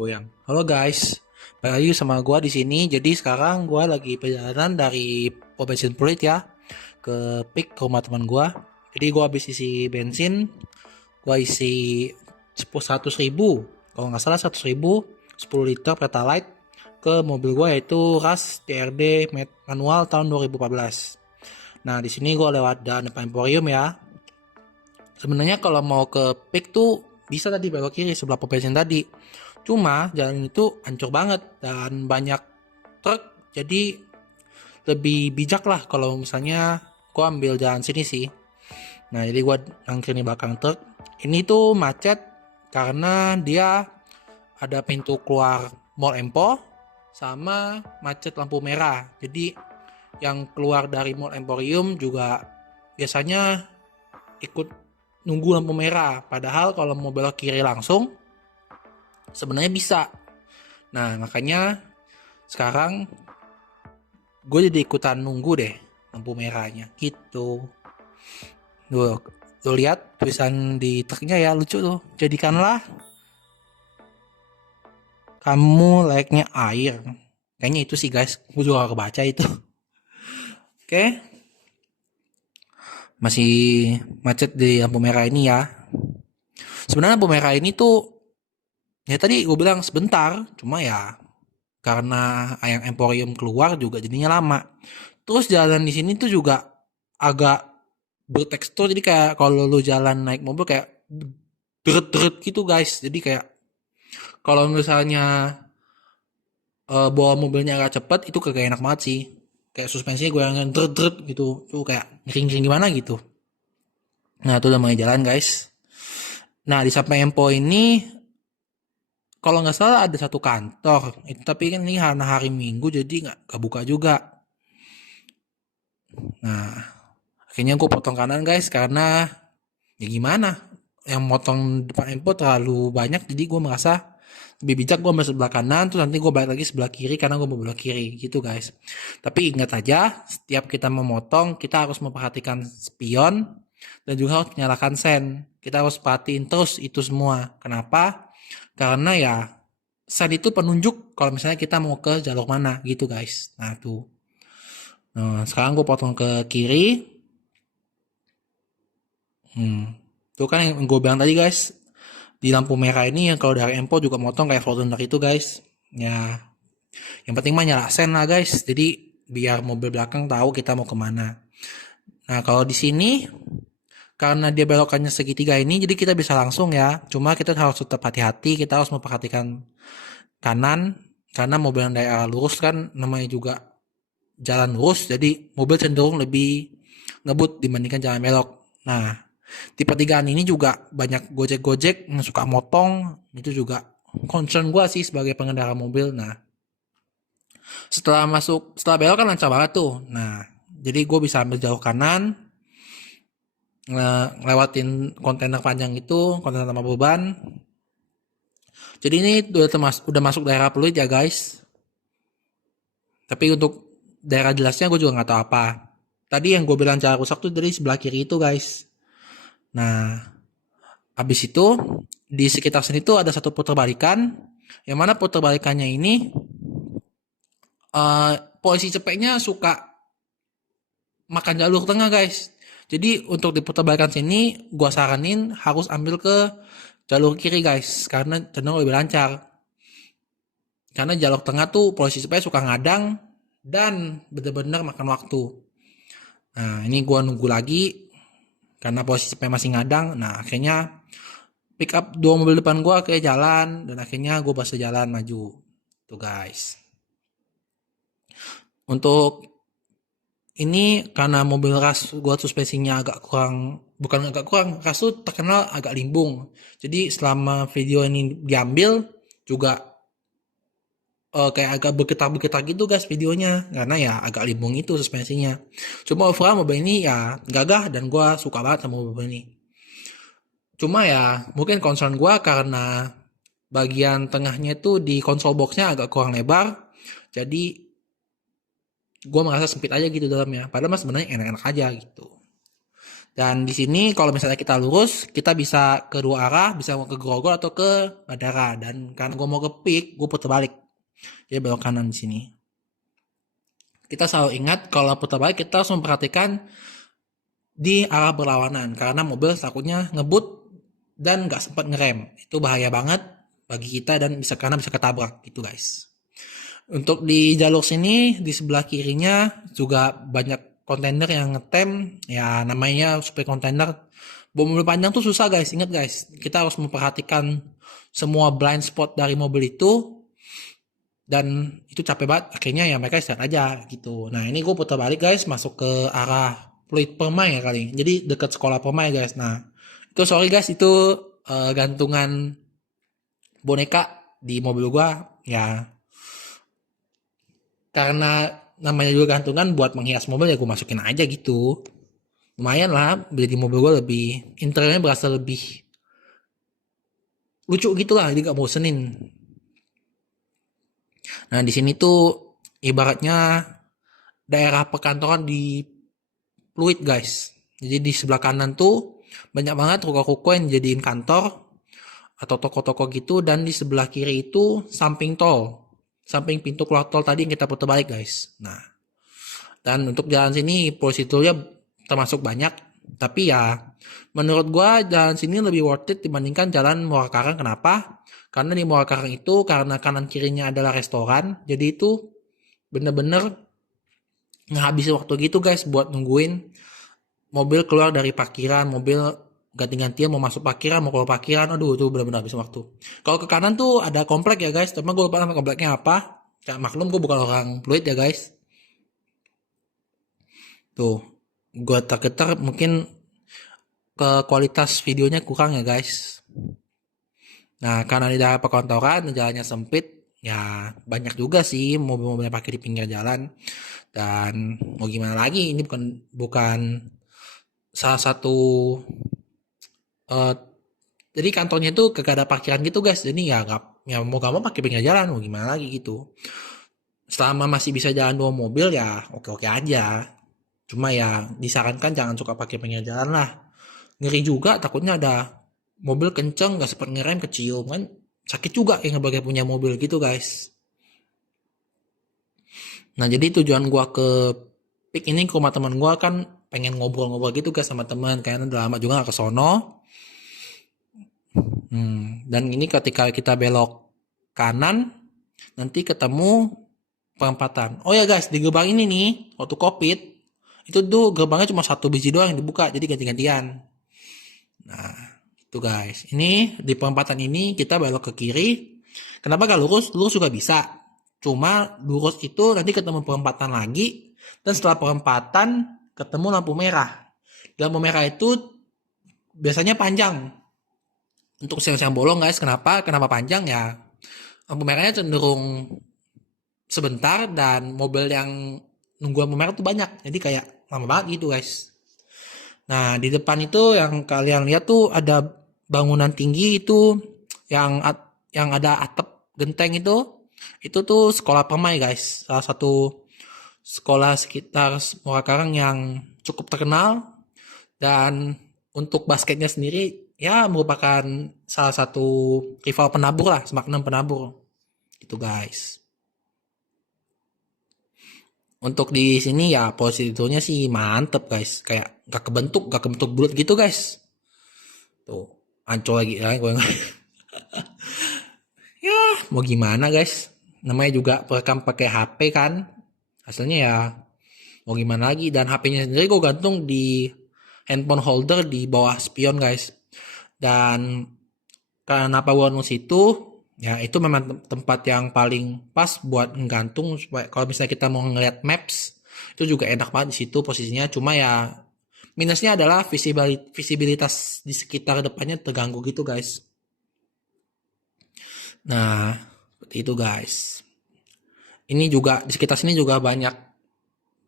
Goyang. Halo guys, balik lagi sama gua di sini. Jadi sekarang gua lagi perjalanan dari pom bensin Pluit ya ke Pik ke rumah teman gua. Jadi gua habis isi bensin, gua isi 100.000, kalau nggak salah 100.000, 10 liter Pertalite ke mobil gua yaitu Ras TRD manual tahun 2014. Nah di sini gua lewat depan Emporium ya. Sebenarnya kalau mau ke Pik tuh bisa tadi belok kiri sebelah pom bensin tadi. Cuma jalan itu hancur banget dan banyak truk, jadi lebih bijak lah kalau misalnya gua ambil jalan sini sih. Nah jadi gua ngangkir di belakang truk. Ini tuh macet karena dia ada pintu keluar Mall Empo sama macet lampu merah. Jadi yang keluar dari Mall Emporium juga biasanya ikut nunggu lampu merah. Padahal kalau mau belok kiri langsung sebenarnya bisa. Nah makanya sekarang gue jadi ikutan nunggu deh lampu merahnya gitu. Lo lihat tulisan di truknya ya, lucu tuh. Jadikanlah kamu layaknya air. Kayaknya itu sih guys, gue juga gak kebaca itu. Oke, masih macet di lampu merah ini ya. Sebenarnya lampu merah ini tuh ya tadi gue bilang sebentar, cuma ya karena ayam Emporium keluar juga jadinya lama. Terus jalan di sini tuh juga agak bertekstur, jadi kayak kalau lu jalan naik mobil kayak deret-deret gitu guys. Jadi kayak kalau misalnya bawa mobilnya agak cepet itu kagak enak banget sih. Kayak suspensinya gue yang deret-deret gitu. Tuh kayak ngering-ngering gimana gitu. Nah itu udah mulai jalan guys. Nah di sampai Empo ini kalau nggak salah ada satu kantor. Itu tapi kan ini karena hari Minggu jadi nggak buka juga. Nah akhirnya gue potong kanan guys karena ya gimana, yang motong depan Empo terlalu banyak, jadi gue merasa lebih bijak gue ambil sebelah kanan terus nanti gue balik lagi sebelah kiri karena gue mau belok kiri gitu guys. Tapi ingat aja, setiap kita memotong kita harus memperhatikan spion dan juga harus menyalakan sen. Kita harus perhatiin terus itu semua. Kenapa? Karena ya sen itu penunjuk kalau misalnya kita mau ke jalur mana gitu guys. Nah tuh, nah, sekarang gue potong ke kiri. Tuh kan yang gue bilang tadi guys, di lampu merah ini yang kalau dari Empo juga motong kayak Fortuner itu guys. Ya, yang penting mah nyala sen lah guys. Jadi biar mobil belakang tahu kita mau kemana. Nah kalau di sini karena dia belokannya segitiga ini, jadi kita bisa langsung ya. Cuma kita harus tetap hati-hati. Kita harus memperhatikan kanan karena mobil yang dari arah lurus kan namanya juga jalan lurus. Jadi mobil cenderung lebih ngebut dibandingkan jalan belok. Nah di pertigaan ini juga banyak gojek-gojek yang suka motong, itu juga concern gue sih sebagai pengendara mobil. Nah setelah belok kan lancar banget tuh. Nah jadi gue bisa ambil jauh kanan, ngelewatin kontainer panjang itu, kontainer tanpa beban. Jadi ini udah masuk daerah Pluit ya guys. Tapi untuk daerah jelasnya gue juga nggak tahu apa. Tadi yang gue bilang jalan rusak tuh dari sebelah kiri itu guys. Nah habis itu di sekitar sini tuh ada satu putar balikan, yang mana putar balikannya ini polisi cepeknya suka makan jalur tengah guys. Jadi untuk di putar balikan sini gua saranin harus ambil ke jalur kiri guys, karena cenderung lebih lancar. Karena jalur tengah tuh polisi cepek suka ngadang dan bener-bener makan waktu. Nah ini gua nunggu lagi karena polisi cepek masih ngadang. Nah akhirnya pick up dua mobil depan gue ke jalan dan akhirnya gue bisa jalan maju tuh guys. Untuk ini karena mobil Ras gue suspensinya agak kurang, bukan agak kurang, Ras tuh terkenal agak limbung. Jadi selama video ini diambil juga kayak agak bergetar-bergetar gitu guys videonya, karena ya agak limbung itu suspensinya. Cuma overall mobil ini ya gagah dan gue suka banget sama mobil ini. Cuma ya mungkin concern gue karena bagian tengahnya itu di konsol boxnya agak kurang lebar. Jadi gue merasa sempit aja gitu dalamnya. Padahal mas sebenarnya enak-enak aja gitu. Dan di sini kalau misalnya kita lurus, kita bisa ke dua arah, bisa ke Grogol atau ke Bandara. Dan karena gue mau ke Peak, gue putar balik. Jadi belok kanan di sini. Kita selalu ingat kalau putar balik kita harus memperhatikan di arah berlawanan karena mobil takutnya ngebut dan nggak sempat ngerem. Itu bahaya banget bagi kita dan bisa karena bisa ketabrak gitu guys. Untuk di jalur sini di sebelah kirinya juga banyak kontainer yang ngetem, ya namanya supaya kontainer bawa mobil panjang tuh susah guys. Ingat guys, kita harus memperhatikan semua blind spot dari mobil itu dan itu capek banget. Akhirnya ya mereka istirahat aja gitu. Nah ini gue putar balik guys, masuk ke arah Fluid Permai ya kali. Jadi dekat sekolah Permai guys. Nah itu sorry guys, itu gantungan boneka di mobil gua ya, karena namanya juga gantungan buat menghias mobil ya gue masukin aja gitu. Lumayan lah, jadi mobil gue lebih interiornya berasa lebih lucu gitu lah, jadi gak bosenin. Nah di sini tuh ibaratnya daerah perkantoran di Fluid guys. Jadi di sebelah kanan tuh banyak banget ruko-ruko yang jadiin kantor atau toko-toko gitu, dan di sebelah kiri itu samping tol, samping pintu keluar tol tadi yang kita putar balik guys. Nah dan untuk jalan sini prosedurnya termasuk banyak, tapi ya menurut gua jalan sini lebih worth it dibandingkan jalan Muara Karang. Kenapa? Karena di Muara Karang itu karena kanan kirinya adalah restoran, jadi itu bener-bener ngehabisin waktu gitu guys buat nungguin mobil keluar dari parkiran, mobil ganti-gantian mau masuk parkiran, mau keluar parkiran, aduh itu benar-benar habis waktu. Kalau ke kanan tuh ada komplek ya guys, tapi gue lupa nama kompleknya apa. Ya maklum gue bukan orang Pluit ya guys. Tuh, gue tak mungkin ke kualitas videonya kurang ya guys. Nah karena di daerah perkantoran jalannya sempit, ya banyak juga sih mobil-mobil yang parkir di pinggir jalan. Dan mau gimana lagi, ini bukan bukan salah satu eh jadi kantornya itu kagak ada parkiran gitu guys, jadi ya gak, ya mau gak mau pakai pinggir jalan, mau gimana lagi gitu. Selama masih bisa jalan dua mobil ya oke-oke aja, cuma ya disarankan jangan suka pakai pinggir jalan lah, ngeri juga takutnya ada mobil kenceng gak sempet ngerem kecium kan, sakit juga yang sebagai punya mobil gitu guys. Nah jadi tujuan gua ke Pik ini ke rumah teman gua kan pengen ngobrol-ngobrol gitu guys sama teman, karena udah lama juga gak ke sono. Dan ini ketika kita belok kanan, nanti ketemu perempatan. Oh ya guys, di gerbang ini nih, waktu COVID, itu tuh gerbangnya cuma satu biji doang yang dibuka, jadi ganti-gantian. Nah, itu guys. Ini di perempatan ini kita belok ke kiri. Kenapa gak lurus? Lurus juga bisa. Cuma lurus itu nanti ketemu perempatan lagi, dan setelah perempatan ketemu lampu merah. Lampu merah itu biasanya panjang. Untuk siang-siang bolong guys, kenapa panjang ya, lampu merahnya cenderung sebentar dan mobil yang nunggu lampu merah tuh banyak, jadi kayak lama banget gitu guys. Nah di depan itu yang kalian lihat tuh ada bangunan tinggi itu, yang ada atap genteng itu tuh sekolah Permai guys, salah satu sekolah sekitar Muara Karang yang cukup terkenal. Dan untuk basketnya sendiri ya merupakan salah satu rival penabur lah, semakna penabur gitu guys. Untuk di sini ya posisinya sih mantep guys, kayak gak kebentuk bulat gitu guys. Tuh ancol lagi ya gue. Ya mau gimana guys, namanya juga perekam pakai HP kan, hasilnya ya mau gimana lagi. Dan HP-nya sendiri gue gantung di handphone holder di bawah spion guys. Dan kenapa gue situ, ya itu memang tempat yang paling pas buat menggantung, supaya kalau misalnya kita mau ngeliat maps itu juga enak banget di situ posisinya. Cuma ya minusnya adalah visibilitas di sekitar depannya terganggu gitu guys. Nah seperti itu guys. Ini juga di sekitar sini juga banyak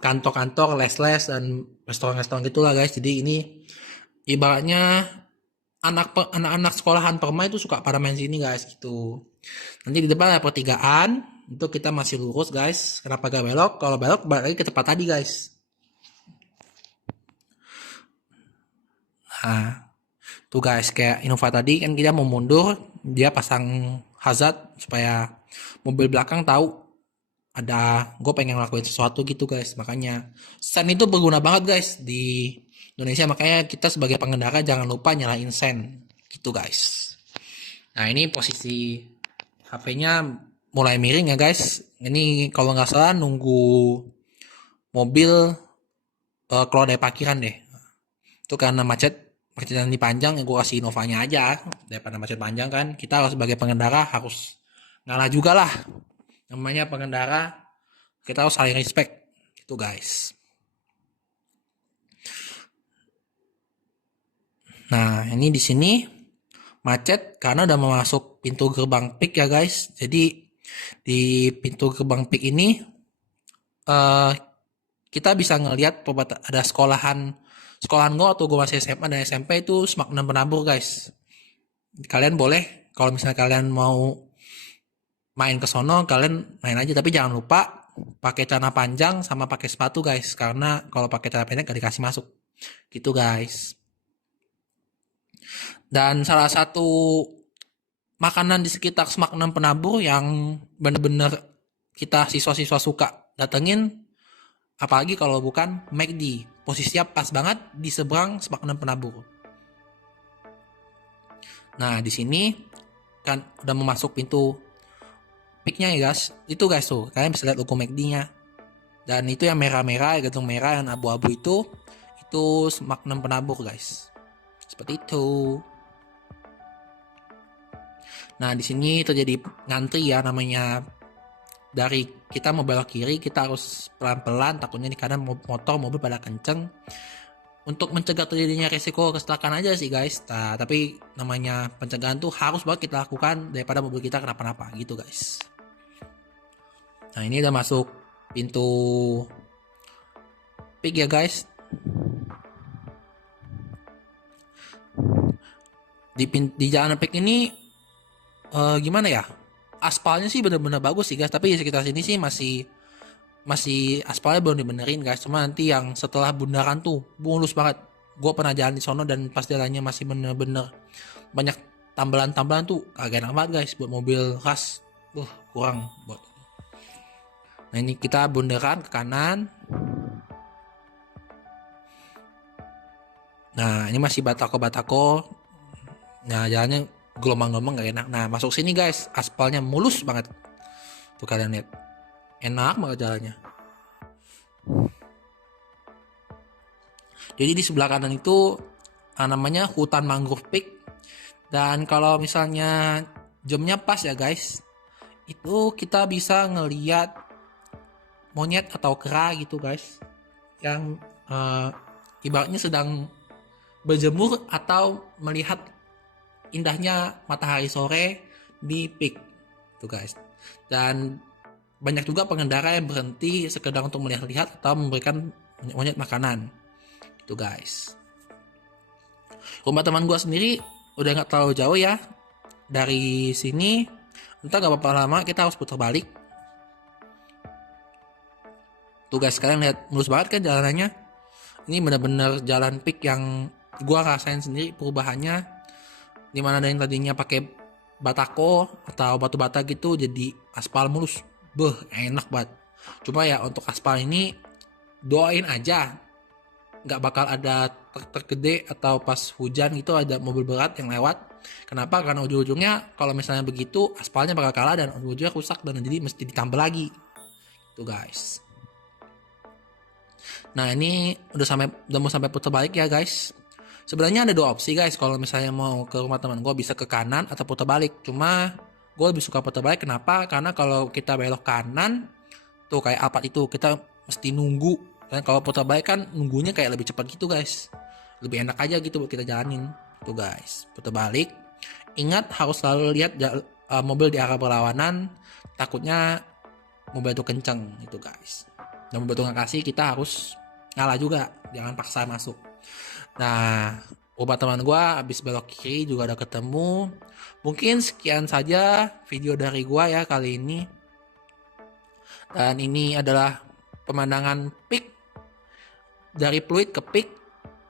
kantor-kantor, les-les dan restoran-restoran gitulah guys. Jadi ini ibaratnya anak-anak sekolahan Permai itu suka pada main sini guys gitu. Nanti di depan ada pertigaan, itu kita masih lurus guys. Kenapa gak belok? Kalau belok balik lagi ke tempat tadi guys. Nah, tuh guys, kayak Innova tadi kan kita mau mundur, dia pasang hazard supaya mobil belakang tahu ada gue pengen ngelakuin sesuatu gitu guys. Makanya sen itu berguna banget guys di Indonesia, makanya kita sebagai pengendara jangan lupa nyalain sen gitu guys. Nah ini posisi HP-nya mulai miring ya guys. Ini kalau nggak salah nunggu mobil keluar dari parkiran deh. Itu karena macetan di panjang, ya gue kasih Novanya aja daripada macet panjang kan. Kita harus sebagai pengendara harus ngalah juga lah. Namanya pengendara, kita harus saling respect gitu guys. Nah ini di sini macet karena udah mau masuk pintu gerbang PIK ya guys. Jadi di pintu gerbang PIK ini eh, kita bisa ngelihat ada sekolahan gue atau gue masih SMA dan SMP itu Semak 6 Penabur guys. Kalian boleh kalau misalnya kalian mau main ke sono, kalian main aja, tapi jangan lupa pakai celana panjang sama pakai sepatu guys, karena kalau pakai celana pendek gak dikasih masuk gitu guys. Dan salah satu makanan di sekitar Semak 6 Penabur yang bener-bener kita siswa-siswa suka datengin, apalagi kalau bukan McD. Posisinya pas banget di seberang Semak 6 Penabur. Nah di sini kan udah mau masuk pintu PIK-nya ya guys. Itu guys tuh, kalian bisa lihat logo McD-nya. Dan itu yang merah-merah, gedung merah, yang abu-abu itu Semak 6 Penabur guys. Seperti itu. Nah di sini terjadi ngantri ya, namanya dari kita mau belok kiri kita harus pelan-pelan, takutnya di kanan motor mobil pada kenceng. Untuk mencegah terjadinya resiko kecelakaan aja sih guys. Nah, tapi namanya pencegahan tuh harus banget kita lakukan daripada mobil kita kenapa-napa gitu guys. Nah ini udah masuk pintu PIK ya guys. Di jalan PIK ini gimana ya? Aspalnya sih bener-bener bagus sih guys, tapi di sekitar sini sih masih aspalnya belum dibenerin guys. Cuma nanti yang setelah bundaran tuh mulus banget. Gue pernah jalan di sono dan pas jalannya masih bener-bener banyak tambalan-tambalan tuh kagak enak banget guys buat mobil khas. Kurang buat. Nah ini kita bundaran ke kanan. Nah ini masih batako. Nah jalannya gelombang-gelombang gak enak. Nah masuk sini guys, aspalnya mulus banget. Tuh kalian lihat, enak banget jalannya. Jadi di sebelah kanan itu namanya hutan mangrove peak. Dan kalau misalnya jamnya pas ya guys, itu kita bisa ngeliat monyet atau kera gitu guys, yang ibaratnya sedang berjemur atau melihat indahnya matahari sore di peak tuh guys. Dan banyak juga pengendara yang berhenti sekedar untuk melihat-lihat atau memberikan monyet makanan itu guys. Rumah teman gue sendiri udah nggak terlalu jauh ya dari sini, entah gak apa-apa lama kita harus putar balik tuh guys. Kalian lihat mulus banget kan jalanannya. Ini benar-benar jalan peak yang gue rasain sendiri perubahannya, dimana dari yang tadinya pakai batako atau batu bata gitu jadi aspal mulus. Enak banget. Cuma ya untuk aspal ini doain aja nggak bakal ada truk gede atau pas hujan gitu ada mobil berat yang lewat. Kenapa? Karena ujung-ujungnya kalau misalnya begitu aspalnya bakal kalah dan ujung-ujungnya rusak dan jadi mesti ditambah lagi tuh guys. Nah ini udah mau sampai putar balik ya guys. Sebenarnya ada dua opsi guys, kalau misalnya mau ke rumah teman gue bisa ke kanan atau putar balik. Cuma gue lebih suka putar balik. Kenapa? Karena kalau kita belok kanan tuh kayak apa itu kita mesti nunggu, dan kalau putar balik kan nunggunya kayak lebih cepat gitu guys, lebih enak aja gitu buat kita jalanin tuh guys. Putar balik, ingat harus selalu lihat mobil di arah berlawanan, takutnya mobil itu kenceng gitu guys. Dan mobil itu nggak kasih, kita harus ngalah juga, jangan paksa masuk. Nah rumah teman gue abis belok kiri juga udah ketemu. Mungkin sekian saja video dari gue ya kali ini. Dan ini adalah pemandangan peak dari Pluit ke peak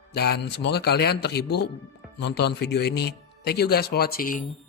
Dan semoga kalian terhibur nonton video ini. Thank you guys for watching.